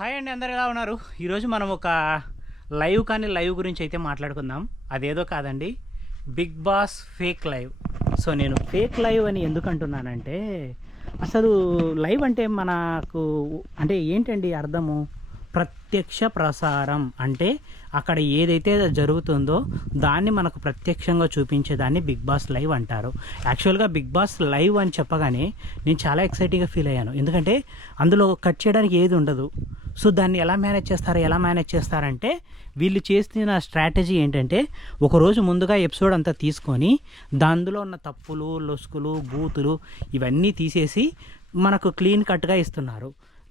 Hi అండి, అందరు ఎలా ఉన్నారు? ఈరోజు మనం ఒక లైవ్ గురించి అయితే మాట్లాడుకుందాం. అదేదో కాదండి, Bigg Boss fake live. So నేను ఫేక్ లైవ్ అని ఎందుకు అంటున్నానంటే, అసలు లైవ్ అంటే మనకు అంటే ఏంటండి అర్థము? ప్రత్యక్ష ప్రసారం అంటే అక్కడ ఏదైతే జరుగుతుందో దాన్ని మనకు ప్రత్యక్షంగా చూపించేదాన్ని బిగ్ బాస్ లైవ్ అంటారు. యాక్చువల్గా బిగ్ బాస్ లైవ్ అని చెప్పగానే నేను చాలా ఎక్సైటింగ్గా ఫీల్ అయ్యాను. ఎందుకంటే అందులో కట్ చేయడానికి ఏది ఉండదు. సో దాన్ని ఎలా మేనేజ్ చేస్తారంటే వీళ్ళు చేసిన స్ట్రాటజీ ఏంటంటే, ఒకరోజు ముందుగా ఎపిసోడ్ అంతా తీసుకొని దానిలో ఉన్న తప్పులు, లొసుకులు, బూతులు ఇవన్నీ తీసేసి మనకు క్లీన్ కట్గా ఇస్తున్నారు.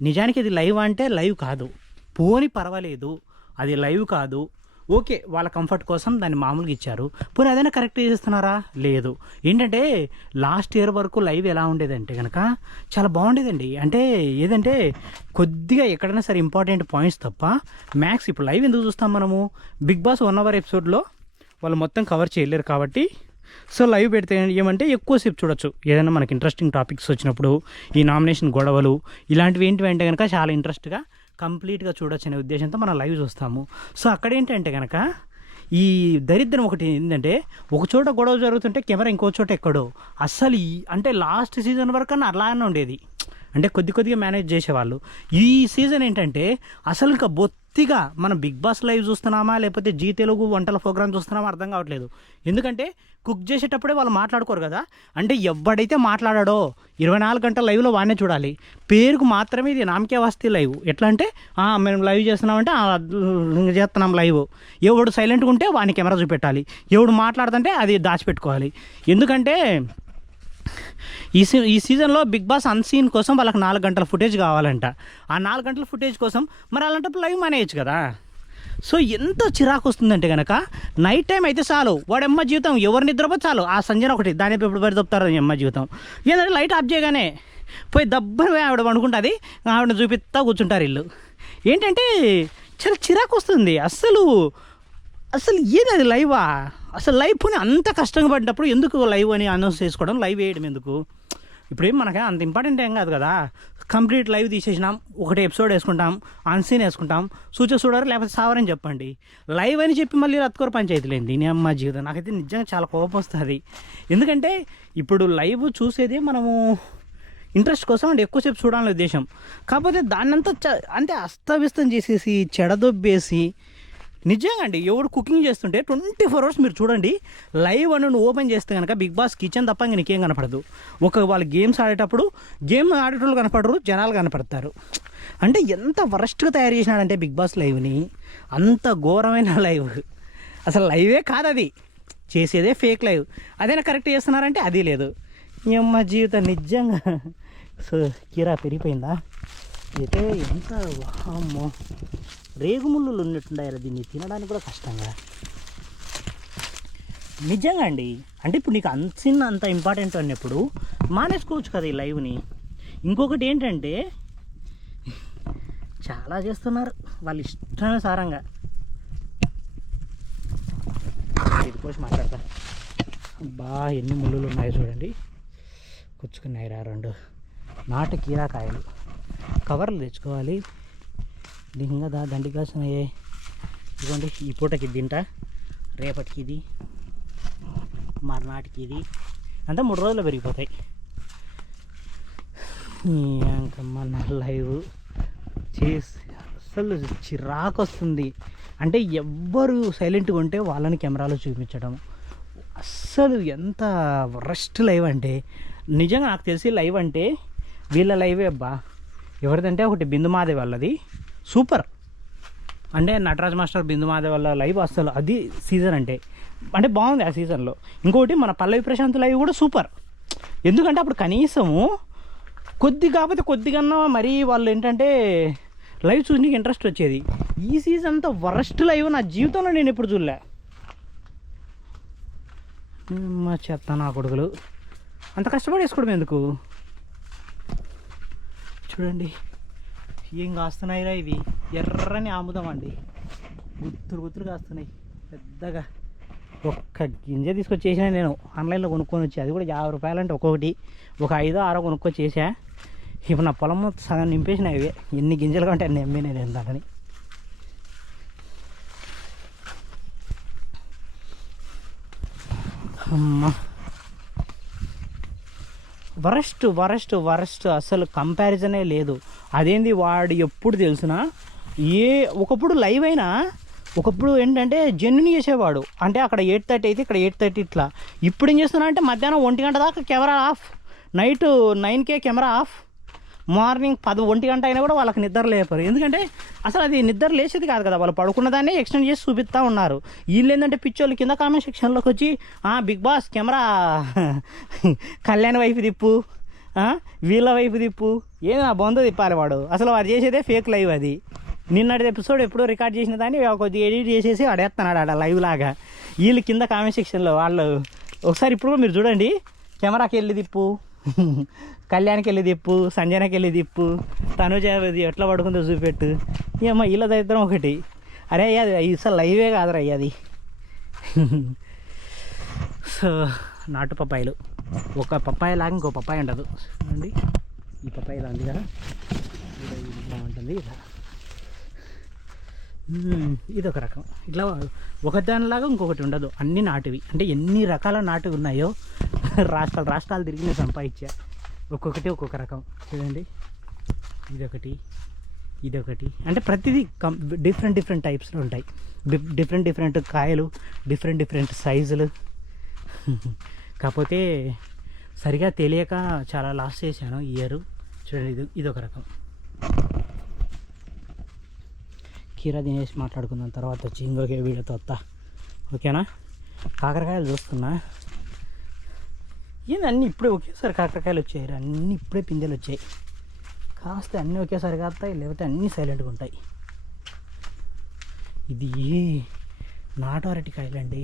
నిజానికి ఇది లైవ్ అంటే లైవ్ కాదు, పోని పర్వాలేదు, అది లైవ్ కాదు, ఓకే, వాళ్ళ కంఫర్ట్ కోసం దాన్ని మామూలుగా ఇచ్చారు. పోనీ అదైనా కరెక్ట్ చేస్తున్నారా? లేదు. ఏంటంటే లాస్ట్ ఇయర్ వరకు లైవ్ ఎలా ఉండేదంటే కనుక చాలా బాగుండేదండి. అంటే ఏదంటే కొద్దిగా ఎక్కడైనా సరే ఇంపార్టెంట్ పాయింట్స్ తప్ప మ్యాక్స్ ఇప్పుడు లైవ్ ఎందుకు చూస్తాం మనము? బిగ్ బాస్ 1 hour ఎపిసోడ్లో వాళ్ళు మొత్తం కవర్ చేయలేరు కాబట్టి సో లైవ్ పెడితే ఏమంటే ఎక్కువసేపు చూడొచ్చు. ఏదైనా మనకి ఇంట్రెస్టింగ్ టాపిక్స్ వచ్చినప్పుడు, ఈ నామినేషన్ గొడవలు ఇలాంటివి ఏంటివంటే కనుక చాలా ఇంట్రెస్ట్గా కంప్లీట్గా చూడొచ్చు అనే ఉద్దేశంతో మనం లైవ్ చూస్తాము. సో అక్కడ ఏంటంటే కనుక ఈ దరిద్రం ఒకటి ఏంటంటే, ఒక చోట గొడవ జరుగుతుంటే కెమెరా ఇంకో చోట ఎక్కడో. అస్సలు అంటే లాస్ట్ సీజన్ వరకు అన్న అలానే ఉండేది, అంటే కొద్దిగా మేనేజ్ చేసేవాళ్ళు. ఈ సీజన్ ఏంటంటే అసలు ఇంకా బొత్తిగా మనం బిగ్ బాస్ లైవ్ చూస్తున్నామా లేకపోతే జీ తెలుగు వంటల ప్రోగ్రామ్ చూస్తున్నామా అర్థం కావట్లేదు. ఎందుకంటే కుక్ చేసేటప్పుడే వాళ్ళు మాట్లాడుకోరు కదా. అంటే ఎవడైతే మాట్లాడాడో 24 గంటల లైవ్లో వాడినే చూడాలి. పేరుకు మాత్రమే ఇది నామకే వస్తే లైవ్. ఎట్లా అంటే మేము లైవ్ చేస్తున్నామంటే చేస్తున్నాం లైవ్. ఎవడు సైలెంట్గా ఉంటే వాడిని కెమెరా చూపెట్టాలి, ఎవడు మాట్లాడుతుంటే అది దాచిపెట్టుకోవాలి. ఎందుకంటే ఈ సీజన్లో బిగ్ బాస్ అన్సీన్ కోసం వాళ్ళకి 4 గంటల ఫుటేజ్ కావాలంట. ఆ 4 గంటల ఫుటేజ్ కోసం మరి అలాంటప్పుడు లైవ్ మానేయచ్చు కదా. సో ఎంత చిరాకు వస్తుందంటే కనుక నైట్ టైం అయితే చాలు, వాడమ్మ జీవితం ఎవరు నిద్రపో చాలు, ఆ సంజన ఒకటి దాని ఎప్పుడు పడి దొప్పుతారు అమ్మ జీవితం. ఏంటంటే లైట్ ఆఫ్ చేయగానే పోయి దబ్బని ఆవిడ అనుకుంటుంది, ఆవిడ చూపిస్తా కూర్చుంటారు వీళ్ళు. ఏంటంటే చాలా చిరాకు వస్తుంది. అసలు ఏది అది లైవా? అసలు లైవ్ పోనీ అంత కష్టంగా పడినప్పుడు ఎందుకు లైవ్ అని అనౌన్స్ చేసుకోవడం, లైవ్ వేయడం ఎందుకు? ఇప్పుడేం మనకి అంత ఇంపార్టెంట్ ఏం కాదు కదా. కంప్లీట్ లైవ్ తీసేసినాం, ఒకటి ఎపిసోడ్ వేసుకుంటాం, అన్సీన్ వేసుకుంటాం, చూడరు లేకపోతే సావరని చెప్పండి. లైవ్ అని చెప్పి మళ్ళీ రత్తుకోరు పంచాయతీలేండి. నేను అమ్మ జీవితం నాకైతే నిజంగా చాలా కోపం వస్తుంది. ఎందుకంటే ఇప్పుడు లైవ్ చూసేది మనము ఇంట్రెస్ట్ కోసం అంటే ఎక్కువసేపు చూడాలనే ఉద్దేశం. కాకపోతే దాన్నంతా అంటే అస్తవ్యస్తం చేసేసి చెడదొబ్బేసి, నిజంగా అండి ఎవడు కుకింగ్ చేస్తుంటే 24 hours మీరు చూడండి లైవ్ అని ఓపెన్ చేస్తే కనుక బిగ్ బాస్ కిచెన్ తప్ప ఇంక నీకేం కనపడదు. వాళ్ళు గేమ్స్ ఆడేటప్పుడు గేమ్ ఆడేటోళ్ళు కనపడరు, జనాలు కనపడతారు. అంటే ఎంత వరస్ట్గా తయారు చేసినాడంటే బిగ్ బాస్ లైవ్ని, అంత ఘోరమైన లైవ్. అసలు లైవే కాదు అది, చేసేదే ఫేక్ లైవ్. అదైనా కరెక్ట్ చేస్తున్నారంటే అది లేదు. ఏమ్మ జీవితం నిజంగా. సో కీరా పెరిగిపోయిందా అయితే ఎంత అమ్మో, రేగుముళ్ళు ఉన్నట్టుండారు, దీన్ని తినడానికి కూడా కష్టంగా. నిజంగా అండి. అంటే ఇప్పుడు నీకు అంత ఇంపార్టెంట్ అన్నప్పుడు మానేసుకోవచ్చు కదా ఈ లైవ్ని. ఇంకొకటి ఏంటంటే చాలా చేస్తున్నారు వాళ్ళ ఇష్టానుసారంగా. ఇది కోసం మాట్లాడతా. ఎన్ని ముళ్ళు ఉన్నాయో చూడండి, కూర్చుకున్నాయి రా 2 నాటు కీరాకాయలు. కవర్లు తెచ్చుకోవాలి. ఇంకా దండి కాసినాయే ఇదిగోండి. ఈ పూటకి తింటా, రేపటికి ఇది, మర్నాటికి ఇది, అంతా 3 రోజుల్లో పెరిగిపోతాయి. ఇంకమ్మ నా లైవ్ చేసి అసలు చిరాకు వస్తుంది. అంటే ఎవ్వరు సైలెంట్గా ఉంటే వాళ్ళని కెమెరాలో చూపించడం, అస్సలు ఎంత వరస్ట్ లైవ్ అంటే. నిజంగా నాకు తెలిసి లైవ్ అంటే వీళ్ళ లైవే అబ్బా. ఎవరిదంటే ఒకటి బిందు మాదేవ్ వాళ్ళది సూపర్, అంటే నటరాజ్ మాస్టర్ బిందు మాదేవ్ వాళ్ళ లైవ్ అసలు అది సీజన్ అంటే బాగుంది ఆ సీజన్లో. ఇంకోటి మన పల్లవి ప్రశాంత్ లైవ్ కూడా సూపర్. ఎందుకంటే అప్పుడు కనీసము కాకపోతే కొద్దిగా మరీ వాళ్ళు ఏంటంటే లైవ్ చూసి నీకు ఇంట్రెస్ట్ వచ్చేది. ఈ సీజన్ అంతా వరస్ట్ లైవ్ నా జీవితంలో నేను ఎప్పుడు చూడలే. మా చెత్త నా కొడుకులు అంత కష్టపడి వేసుకోవడం ఎందుకు? చూడండి ఏం కాస్తున్నాయిరా ఇవి, ఎర్రని ఆముదం అండి, గుత్తురు కాస్తున్నాయి పెద్దగా. ఒక్క గింజ తీసుకొచ్చేసినా నేను ఆన్లైన్లో కొనుక్కొని వచ్చి, అది కూడా 50 రూపాయలు అంటే ఒక్కొక్కటి, ఒక 5 6 కొనుక్కొచ్చేసా. ఇప్పుడు నా పొలం మొత్తం సగం నింపేసిన ఇవే, ఎన్ని గింజలు కంటే అన్ని అమ్మే నేను ఎంతని. అమ్మా వరస్ట్ వరస్ట్ వరస్ట్, అసలు కంపారిజనే లేదు. అదేంది వాడు ఎప్పుడు తెలిసిన ఒకప్పుడు లైవ్ అయినా, ఒకప్పుడు ఏంటంటే జెన్యున్ చేసేవాడు. అంటే అక్కడ 8:30 అయితే ఇక్కడ 8:30 ఇట్లా. ఇప్పుడు ఏం చేస్తున్నా అంటే మధ్యాహ్నం 1 గంట దాకా కెమెరా ఆఫ్, నైట్ 9కే కెమెరా ఆఫ్, మార్నింగ్ 1 గంట అయినా కూడా వాళ్ళకి నిద్ర లేపారు. ఎందుకంటే అసలు అది నిద్ర లేచేది కాదు కదా, వాళ్ళు పడుకున్న దాన్ని ఎక్స్టెండ్ చేసి చూపిస్తూ ఉన్నారు. వీళ్ళు ఏంటంటే పిచ్చోళ్ళు కింద కామెంట్ సెక్షన్లోకి వచ్చి బిగ్ బాస్ కెమెరా కళ్యాణ్ వైపు తిప్పు, వీళ్ళ వైపు తిప్పు, ఏదో నా బొంద తిప్పాలి వాడు. అసలు వాడు చేసేదే ఫేక్ లైవ్. అది నిన్నటి ఎపిసోడ్ ఎప్పుడో రికార్డ్ చేసిన దాన్ని కొద్దిగా ఎడిట్ చేసేసి ఆడేస్తున్నాడు ఆడ లైవ్ లాగా. వీళ్ళు కింద కామెంట్ సెక్షన్లో వాళ్ళు ఒకసారి ఇప్పుడు కూడా మీరు చూడండి, కెమెరాకి వెళ్ళి తిప్పు, కళ్యాణ్కి వెళ్ళి తిప్పు, సంజనకి వెళ్ళి తిప్పు, తనుజ ఎట్లా పడుకుందో చూపెట్టు. ఏమో వీళ్ళ దరిద్రం ఒకటి. అరే అయ్యా అది అసలు లైవే కాదురా అయ్యా అది. సో నాటు పప్పాయలు, ఒక పప్పాయ లాగా ఇంకో పప్పాయ ఉండదు. చూడండి ఈ పప్పాయ ఇలా ఉంది కదా, బాగుంటుంది ఇలా. ఇది ఒక రకం, ఇట్లా ఒకదానిలాగా ఇంకొకటి ఉండదు, అన్నీ నాటువి. అంటే ఎన్ని రకాల నాటువి ఉన్నాయో రాష్ట్రాలు తిరిగి నేను సంపాదించా. ఒక్కొక్కటి ఒక్కొక్క రకం. చూడండి ఇదొకటి అంటే ప్రతిదీ డిఫరెంట్ టైప్స్లో ఉంటాయి. డిఫరెంట్ కాయలు, డిఫరెంట్ సైజులు. కాకపోతే సరిగా తెలియక చాలా లాస్ చేశాను ఈ ఇయర్. చూడండి ఇదొక రకం. కీరా తినేసి మాట్లాడుకుందాం, తర్వాత వచ్చి ఇంకొక వీడియోతో వస్తా, ఓకేనా? కాకరకాయలు చూస్తున్నా, ఏంది అన్నీ ఇప్పుడే ఒకేసారి కాకరకాయలు వచ్చాయి, అన్నీ ఇప్పుడే పిందెలు వచ్చాయి. కాస్త అన్నీ ఒకేసారి కాస్తాయి, లేకపోతే అన్నీ సైలెంట్గా ఉంటాయి. ఇది నాటు అరటికాయలండి,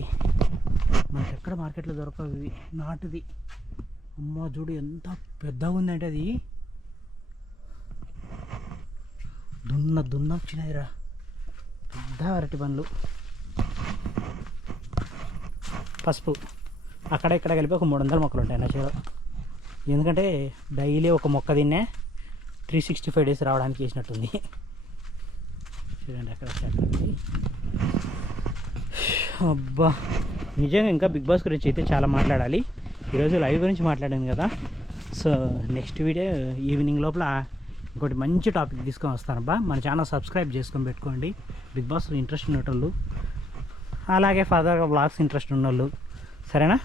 మనకి ఎక్కడ మార్కెట్లో దొరకవు నాటుది. అమ్మ చూడు ఎంత పెద్దగా ఉందంటే, అది దున్న వచ్చినాయిరా పెద్ద అరటి పండ్లు. పసుపు అక్కడ ఇక్కడ కలిపి ఒక 300 మొక్కలు ఉంటాయి నా చేలో. ఎందుకంటే డైలీ ఒక మొక్క తిన్నే 365 డేస్ రావడానికి చేసినట్టుంది. చూడండి అక్కడ అబ్బా, నిజంగా ఇంకా బిగ్ బాస్ గురించి అయితే చాలా మాట్లాడాలి. ఈరోజు లైవ్ గురించి మాట్లాడాను కదా. సో నెక్స్ట్ వీడియో ఈవినింగ్ లోపల ఇంకోటి మంచి టాపిక్ తీసుకొని వస్తానబ్బా. మన ఛానల్ సబ్స్క్రైబ్ చేసుకొని పెట్టుకోండి. బిగ్ బాస్ ఇంట్రెస్ట్ ఉన్నోళ్ళు, అలాగే ఫర్దర్గా బ్లాగ్స్ ఇంట్రెస్ట్ ఉన్నోళ్ళు, సరేనా?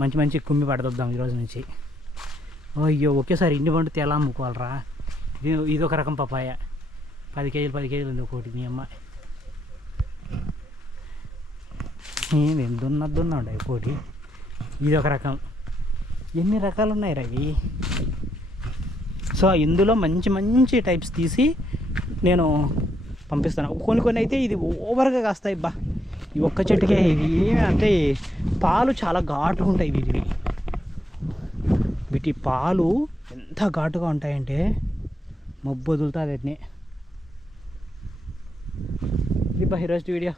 మంచి కుమ్మి పడదొద్దాం ఈరోజు నుంచి. అయ్యో ఒకేసారి ఇంటి పండు ఎలా అమ్ముకోవాలరా. ఇది ఒక రకం పపాయ, 10 కేజీలు ఉంది ఒకటి. మీ అమ్మ నేను దున్నా ఉండే ఒకటి. ఇది ఒక రకం. ఎన్ని రకాలు ఉన్నాయి రవి. సో ఇందులో మంచి టైప్స్ తీసి నేను పంపిస్తాను. కొన్ని అయితే ఇది ఓవర్గా కాస్తాయి బా. ఈ ఒక్క చెట్టుకే ఇవి ఏమి అంటే పాలు చాలా ఘాటుగా ఉంటాయి వీటి పాలు ఎంత ఘాటుగా ఉంటాయంటే మబ్బు వదులుతుంది వీటిని. ఇది బా ఈరోజు వీడియో.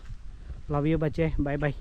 లవ్ యూ బచ్చే, బాయ్.